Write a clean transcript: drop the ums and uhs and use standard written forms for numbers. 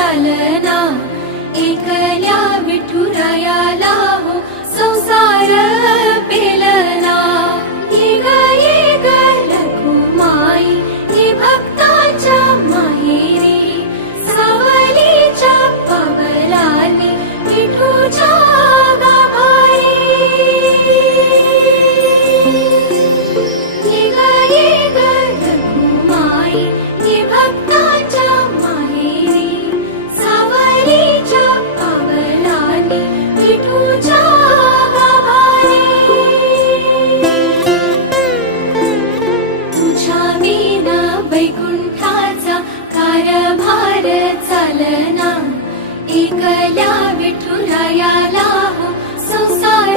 चालना, एकल्या विठुरायाला हो संसार पेलना। ये ग रखुमाई ही भक्ताच्या माहेरी, सावलीच्या पावलांनी विठूच्या गाभारी। ये ग रखुमाई ही भक्ताच्या माहेरी, सावलीच्या पावलांनी विठूच्या गाभारी। तुझ्या विना वैकुंठाचा कारभार चालना, एकल्या विठुरायाला हो संसार